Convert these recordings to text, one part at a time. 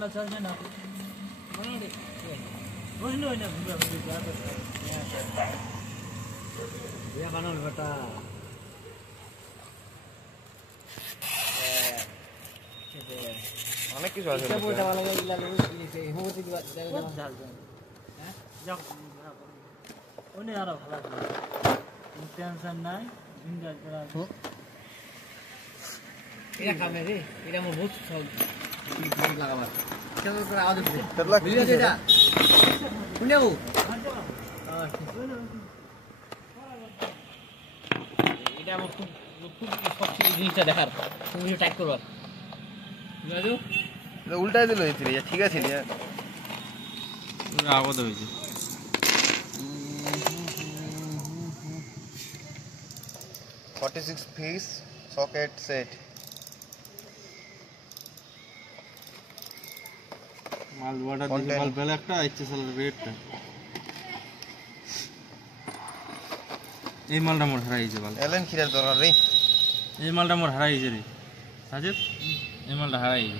বানানোটা চলছে না বানানোটা বুঝলি ওই না ভুয়া বানানো বেটা অনেক কিছু আছে বইটা ভালো করে লাগলো এই হোমওয়ার্ক দিবা হ্যাঁ যাও ওনে আরো ভালো টেনশন নাই এনজয় করা এটা কামে রে এটা আমার বহুত সব লাগাবার কেমন করে আওয়াজ দিতে ভিডিও এটা শুনেও এটা আমার খুব খুব সবচেয়ে জিনিসটা দেখার তুমি টাইপ করবা বুঝাছো এটা উল্টাই দিল এই রে ঠিক আছে রে আগত হইছে 46 piece socket set মাল ওয়াটার দিছে মাল বেলা একটা আইছে সাল রেটটা এই মালটা মোর হারাইছে মাল এলেন খিরার দরকার রে এই মালটা মোর হারাইছে রে সাজেদ এই মালটা হারাইছে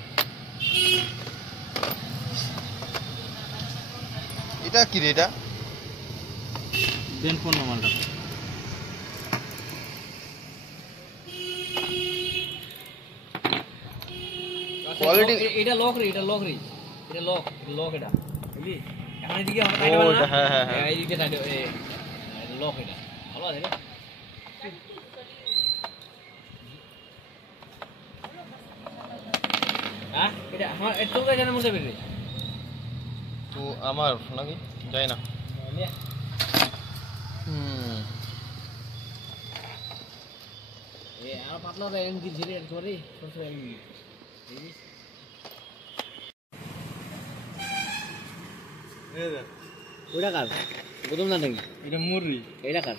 এটা কি রে এটা দেন কোন মালটা কোয়ালিটি এটা লক রে এটা লক এটা বুঝলি এখন এদিকে আমরা কাটব না হ্যাঁ এইদিকে সাইড লক এটা ভালো আছে না হ্যাঁ এটা আমার একটু জানার মধ্যে বেরে তো আমার নাকি যাই না এ আর পাতলা দা এম কি ঝিরে ধরে সরসে এম এই দেখ ওটা কার গোদম না নাকি এটা মুররি এটা কার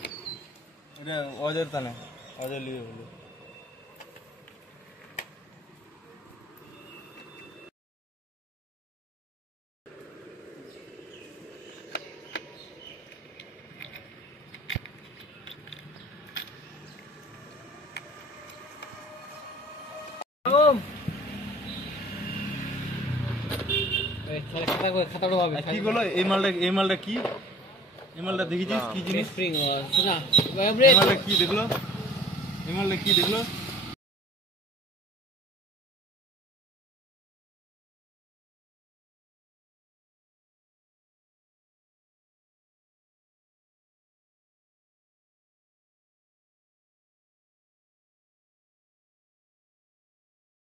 এটা অজর তানা অজর লিয়ে হলো খাতাটা হবে কি হলো এই মালটা কি এই মালটা দেখেছিস কি জিনিস স্প্রিং শোনা এই মালটা কি দেখলো